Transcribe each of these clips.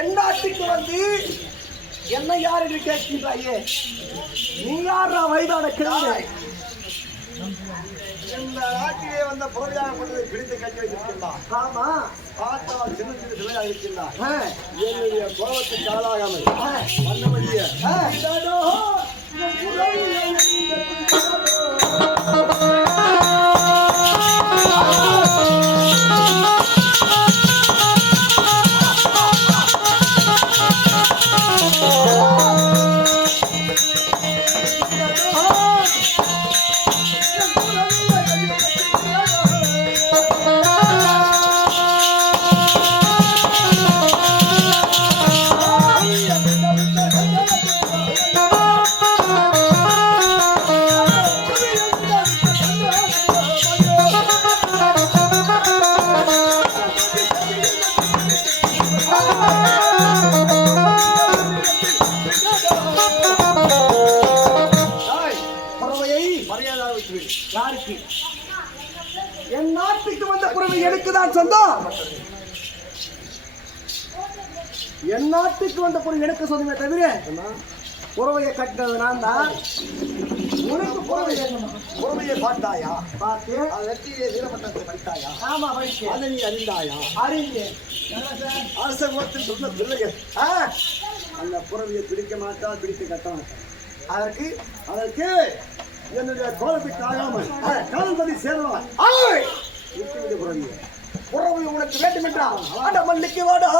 என் நாட்டுக்கு வந்து என்ன யார் என்று கேட்கின்றாயே? நீ யார்? வயதான கிழமை. இந்த நாட்டிலே வந்த புறவியாக பிடித்து கட்டி வைத்திருக்கின்றான். ஆமா, பார்த்தால் சின்ன சின்ன சிலையாக இருக்கின்றான். என்னுடைய கோபத்துக்கு ஆளாகாமல் வந்தபடியே என் நாட்டுக்கு வந்த புறவை எனக்கு தான் சொந்தம். என் நாட்டுக்கு வந்த புறவை எனக்கு சொந்தமே தவிர புறவையை கட்டினது நான் தான். உனக்கு புறவையை பார்த்தாயா? பார்த்து வெற்றியை வீரப்பட்டத்தை படித்தாயா? ஆமா, படிச்சு. அதை நீ அறிந்தாயா? அறிந்து அரச குலத்தில் சொன்ன பிள்ளைகள் அந்த புறவையை பிடிக்க மாட்டால் பிடித்து கட்ட மாட்டான். அதற்கு என்னுடைய கோலத்துக்கு ஆகாமல் காலம்பதி சேரலாம். விட்டுவிடு புறவியை. புறவை உனக்கு வேண்டும் என்றால் ஆட மல்லிக்கு வாடா.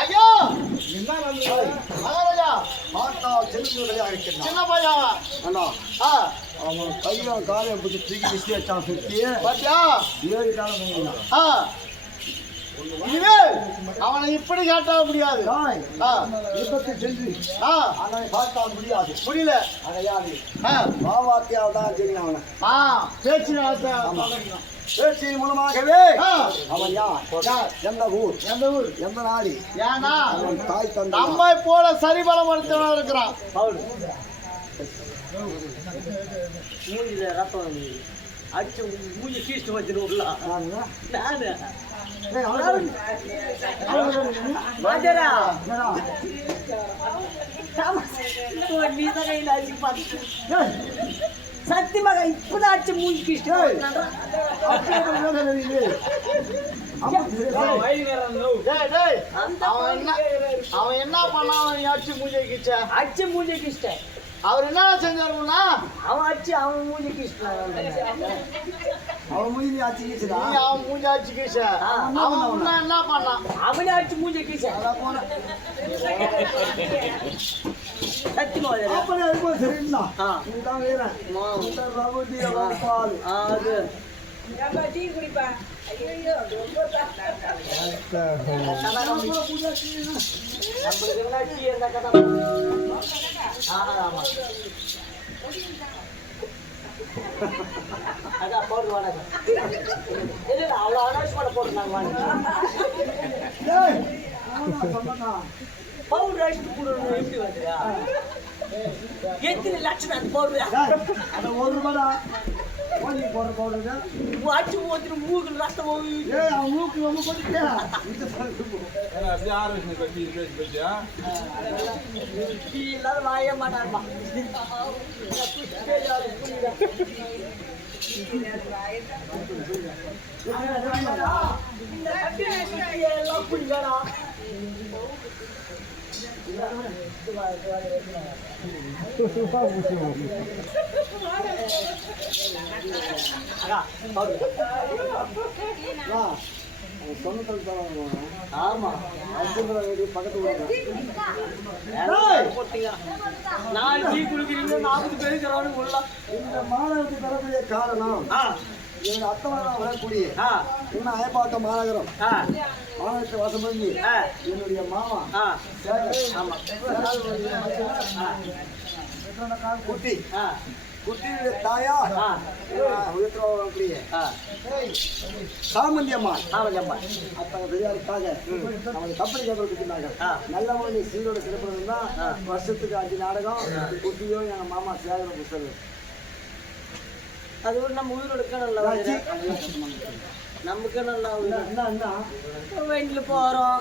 ஐயோ, என்ன மகாராஜா பார்த்தால் சின்ன பையன் அவன் கையும் காலையும் பிடிச்சி தூக்கி விசி வச்சான். சுற்றி பாத்தியா? 7 காலம் இதுவே அவனை இப்படி காட்ட முடியாது. சென்று அவனை பார்த்தால் முடியாது. புரியல. அதையாது பாவாத்தியால் தான் தெரியும் அவனை. பேச்சின் மூலமாகவே அவன் யார், எந்த ஊர், எந்த நாடு, ஏன்னா அவன் தாய் தந்தை நம்மை போல சரிபலமடுத்தவன் இருக்கிறான். மூஞ்சில ரத்தம் அடிச்சு மூஞ்சி கீழ்த்து வச்சிருக்கலாம். நானு சத்தியமாக இப்பதான் அடிச்சு மூஞ்சி கீழ்த்து. அவன் என்ன பண்ணான்? அடிச்சு மூஞ்சி கிச்ச அடிச்சு மூஞ்சி கீழ்த்த. அவர் என்ன செஞ்சாருன்னா அவன் அடிச்சு அவன் மூஞ்சி கீழ்த்தான். அவன் மூஞ்சி ஆச்சு கீச்சுடா. அவன் மூஞ்சி ஆச்சு கீச்ச. அவன் என்ன பண்ணான்? அவனே அடிச்சு மூஞ்சி கீழ்த்த. சத்தியமாக அப்பனே அதுக்கு சரிண்ணா. இதுதான் வேற அது டீ குடிப்பா. ஐயோ அதான் போட்டு வாடகை இல்லை அவ்வளோ அனாவசியமான போட்டு நாங்கள் வாங்க பவுடர் அடிச்சுட்டு போடுறது எப்படி வந்துடா? எத்தனை லட்சம் அது போடுறியா? அடிச்சு போட்டு மூக்கு ரத்தம் மூக்கு ரொம்ப போட்டு இல்லாத வாய மாட்டாருமா. எல்லாம் புரியாடா. சொன்னதுக்கு தான் ஆமா அர்ஜுன் வீடு பக்கத்து ஊர் போட்டீங்க. நான் டீ குடிக்கிறீங்க 40 பேர் தரணும் உள்ள. இந்த மாநகரத்துக்கு தரக்கூடிய காரணம் இவங்க அத்தவரம் வரக்கூடிய இன்னும் அயப்பாக்கம் மாநகரம் மாநகரத்தை வாசம் பண்ணி என்னுடைய மாமா ஆமா குட்டி குட்டியுடைய தாயா சாமந்தி அம்மா அத்தனை பெரியாருக்காக அவங்க கப்பல் கேட்கறாங்க நல்ல மொழி சீரோட சிறப்பு தான் வருஷத்துக்கு 5 நாடகம் குட்டியும் எங்க மாமா சேகர புத்தகம் அது ஒரு நம்ம உயிரோடுக்க நல்லா நமக்கு நல்லா வண்டியில போறோம்.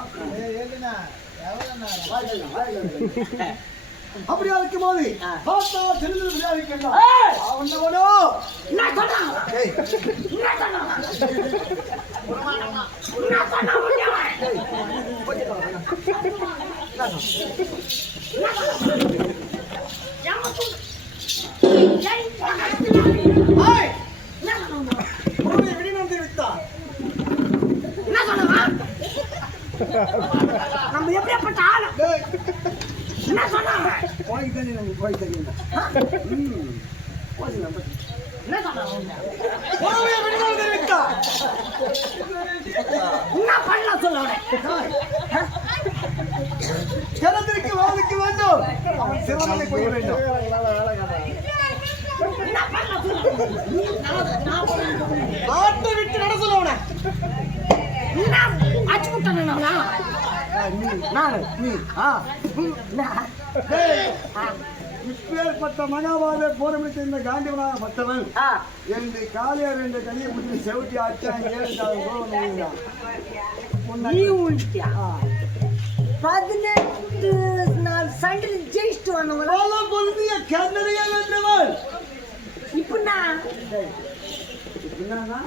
அப்படியா இருக்கும் போது பார்த்தா தெரிஞ்சது விளையாடிக்கலாம் அவனோட வெளிநடந்து விட்டான். நம்ம எப்படியாப்பட்ட ஆளு என்ன சொன்னாங்க? போய் தெரியும் போய் தெரியும் என்ன சொன்னாங்க? வெளிநடந்து விட்டான். என்ன பண்ணலாம் சொல்ல ஜனத்திற்கு வாழ்க்கை வேண்டும் அவன் சிவனை போய் வேண்டும். நாட்டை விட்டு நட சொல்லுவன அச்சு முட்டா இப்பேற்பட்ட மகாபாரத போரமிட்டு இந்த காண்டிவனாக பட்டவன் 2 காலியா 2 கனியை பிடிச்சி செவிட்டி ஆச்சான் 7,000 பதினெட்டு நாள் சண்டையில் ஜெயிச்சுட்டு வந்தவங்க பொருந்திய கண்ணறியா வென்றவன் இப்படின்னா என்னன்னா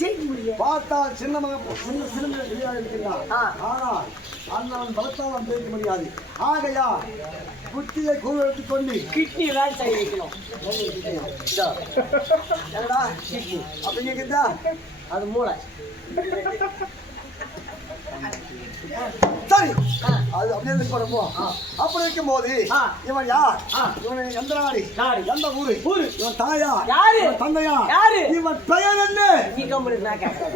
ஜெயிக்க முடியும். பார்த்தா சின்ன சின்ன வெளியாக இருக்கின்றான். ஆனால் அண்ணன் பலத்தால் ஜெயிக்க முடியாது. ஆகையா குட்டியை கூழ் எடுத்துக் கொண்டு கிட்னி வேலை செய்ய வைக்கணும். என்னடா கிட்னி அப்படிங்கிறதா அது மூளை. சரி அது அப்படியே போடுவோம். அப்படி இருக்கும் போது இவன் யார்? இவன் எந்த நாடு? எந்த ஊரு? இவன் தாயா? யாரு? தந்தையா? யாரு? இவன் பெயர் என்ன? நீ கம்பெனி நான் கேட்கிறேன்.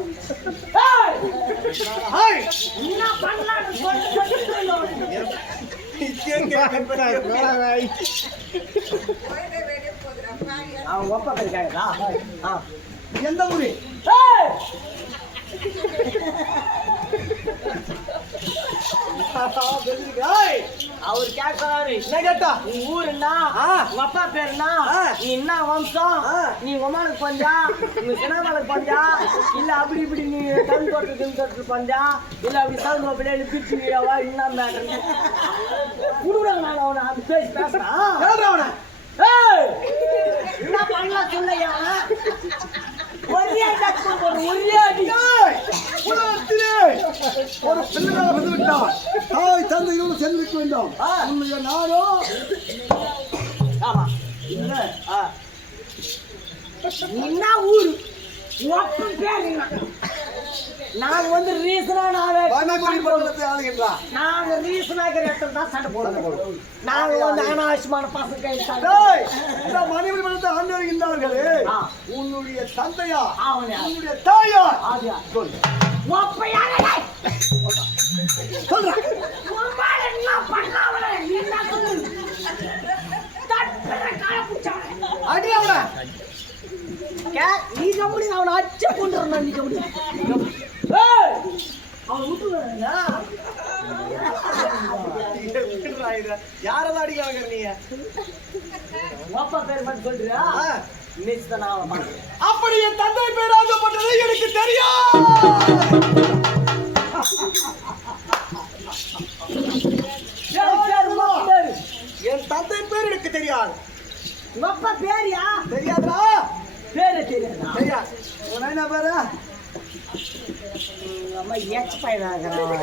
என்ன பண்ணலாம்னு அவங்க அப்பா பேர் கேட்கறா. எந்த ஊரு? அவர் கேட்கிறாரு என்ன கேட்டா? உன் ஊர் என்ன, உங்க அப்பா பேர் என்ன, நீ என்ன வம்சம், நீ உமானுக்கு பஞ்சா, நீ சின்னமலுக்கு பஞ்சா, இல்ல அப்படி இப்படி நீ தன் தோட்டத்துக்கு பஞ்சா, இல்ல அப்படி சவுண்ட் பிள்ளைங்க பிரிச்சுவா என்ன மேட்டர் குடுறாங்க. நான் அவனை அது பேசி பேசுறான். என்ன பண்ணலாம் சொல்லையா? ஒரே அடி ஒரு பிள்ளையாக வந்து விட்டான். தாய் தந்தையோடு சேர்ந்திருக்க வேண்டும். உன்னுடைய நாடோ ஆமா இல்ல என்ன ஊரு? ஒப்பம் பேர் என்ன? நாங்க வந்து ரீசனா ஆளுகின்றான். நாங்க ரீசனாகிற இடத்துல தான் சண்டை போடுவோம். நாங்க வந்து அனாவசியமான பசங்க மணிமணி மனத்தை ஆண்டு வருகின்றார்களே, உன்னுடைய தந்தையா அவனே உன்னுடைய தாயா ஆதியா சொல். ஒப்பையானே சொல்றேன். உம்மால என்ன பண்ணாவல? என்ன சொல்லு? தட்டற கால புடிச்சானே. அடி அவன. நீ கம்பெனி அவனை அச்சு கொண்டுறா. நீ கம்பெனி அவன் விட்டுறாங்க. யாரதான் அடிக்கிறாங்க நீங்க? அப்பா பேர் மட்டும் சொல்றியா? நிச்சயத்தை நான் அவனை பார்க்கிறேன். அப்படி என் தந்தை பேர் ஆகப்பட்டது எனக்கு தெரியும். என் தந்தை பேர் எனக்கு தெரியாது. உங்க அப்பா பேரியா? தெரியாதா? பேரு தெரியாதா? தெரியாது. உன் என்ன பேரு? அம்மா எச் பையனாகிறான்.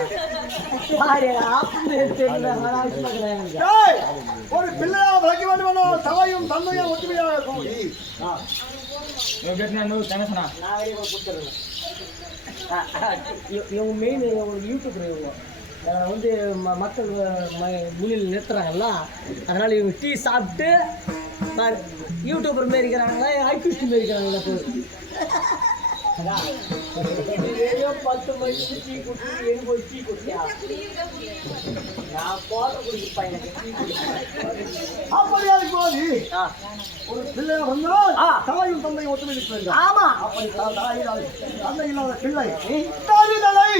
பாரு ஆப்பு தெரியல. ஒரு பிள்ளையா வளர்க்க வேண்டும். தாயும் தந்தையும் ஒற்றுமையாக கூடி நான் வெளியே கொடுத்துருவேன். இவங்க மெயின் ஒரு யூடியூபர் இவங்க வந்து மக்கள் முன்னில் நிறுத்துறாங்கல்ல, அதனால இவங்க டீ சாப்பிட்டு யூடியூபர் மாரி இருக்கிறாங்களா ஆக்டிவிஸ்ட் மாரி இருக்கிறாங்களா ரேடியோ 10 மணிக்கு டீ குடிச்சு எனக்கு ஒரு டீ குடிச்சா நான் போட குடிப்பா எனக்கு டீ அப்படியா போது ஒரு பிள்ளை வந்தால் தாயும் தந்தையும் ஒத்துமை இருக்க வேண்டும். ஆமா அப்படி தந்தை இல்லாத பிள்ளை தருதலை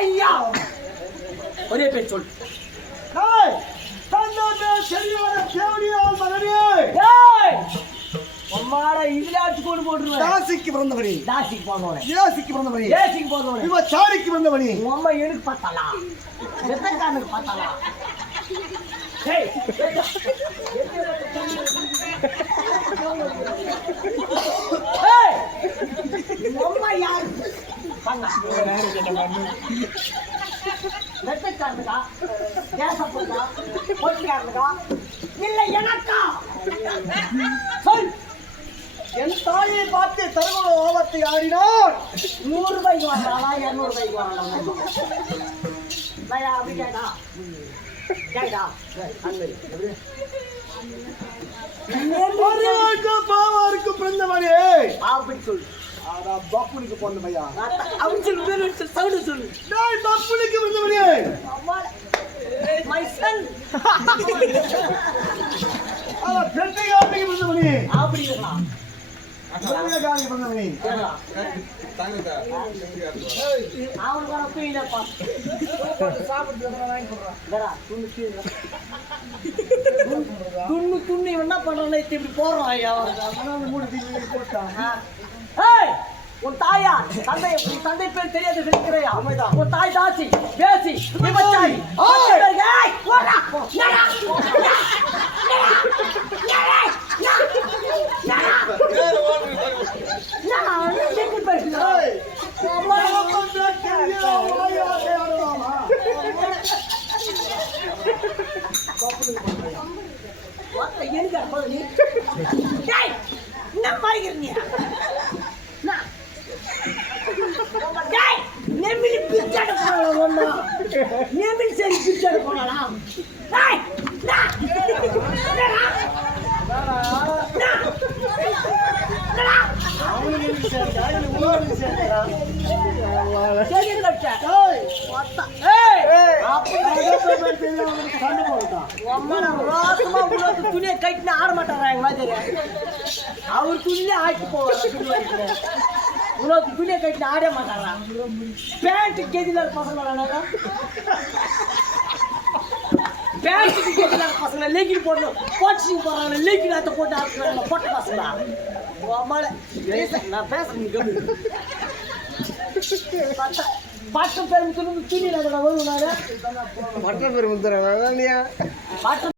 ஐயா ஒரே பேர் சொல். சரியான தேவடியால் மகனே உம்மாட இதுல அடிச்சு கொண்டு போட்டுருவேன். தாசிக்கு பிறந்தவனே, தாசிக்கு போனவனே, ஏசிக்கு பிறந்தவனே, ஏசிக்கு போனவனே, விபச்சாரிக்கு பிறந்தவனே. உன் அம்மா எனக்கு பார்த்தாளா எத்தனைக்காரனுக்கு பார்த்தாளா? ஏய் அம்மா யாரு வெத்தக்காரனுக்கா தேசப்பா போட்டிக்காரனுக்கா இல்ல எனக்கா சொல். என் தாயை பார்த்து தரும ஓவத்தை ஆடினார். 100 ரூபாய்க்கு வாங்கலாம் 200 ரூபாய்க்கு வாங்கலாம் அப்படி கேட்டா கேட்டா பாவாருக்கு பிறந்தவனே அப்படி சொல்லு. பப்புனுக்கு பிறந்த பையா அப்படி சொல்லு சவுண்டு சொல்லு. பப்புனுக்கு பிறந்தவனே மை சன் பெண்ணையாருக்கு பிறந்தவனே அப்படி இருக்கலாம். பெண்ணையாருக்கு பிறந்தவனே அவனுக்கு வர போயிடப்பா துண்ணு என்ன பண்றான் இப்படி போடுறான் ஐயா உன் தாயா தந்தை உன் தந்தை பேர் தெரியாது இருக்கிறையா உன் தாய் தாசி பேசி விபச்சாரி சரி பிச்சாடு போனாலாம் துணியை கட்டின ஆட மாட்டாரா எங்க மாதிரி அவர் துணியே ஆக்கி போவார். உனக்கு துணியை கட்டின ஆட மாட்டாரா? பேண்ட் கெதில பசங்க பேண்ட்டுக்கு கெதில பசங்க லெகின் போடணும் கோச்சிங் போறாங்க லெகின் அத்தை போட்டு ஆடுறாங்க பொட்ட பசங்களா நான் பேசுறேன் பட்டம் பெருமை துணி வருவாங்க மற்ற பெருமை